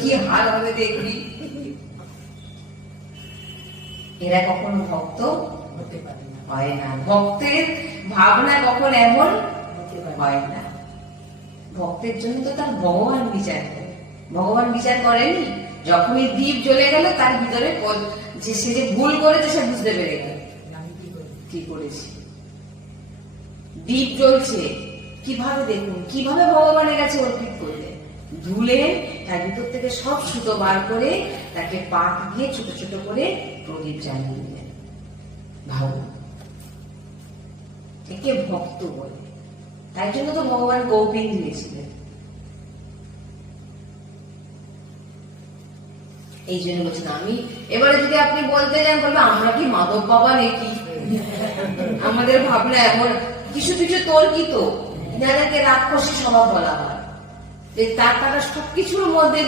কি হাল হবে দেখবি। এরা কখনো ভক্ত হতে পারে না, হয় না, ভক্তের ভাবনা কখন এমন হয় না। ভক্তের জন্য তো তার ভগবান বিচার করে। ভগবান বিচার করেনি, যখনই দ্বীপ জ্বলে গেল তার ভিতরে যে সে যে ভুল করেছে সে বুঝতে পেরে গেল আমি কি করেছি। দ্বীপ জ্বলছে কিভাবে, দেখুন কিভাবে ভগবানের কাছে অর্পিত করলে, ধুলে তার ভিতর থেকে সব সুতো বার করে তাকে পাক দিয়ে ছোট ছোট করে প্রদীপ জ্বালিয়ে দিলেন। ভাবুন, একে ভক্ত বলে। তাই জন্য তো ভগবান গৌপিন দিয়েছিলেন। এই জন্য বলছেন আমি এবারে যদি আপনি বলতে যান, বলবে আমরা কি মাধব বাবা নাকি, আমাদের ভাবনা এমন। কিছু কিছু তর্কিত যাদেরকে রাক্ষসী স্বভাব বলা হয়, যে তারা সবকিছুর মধ্যে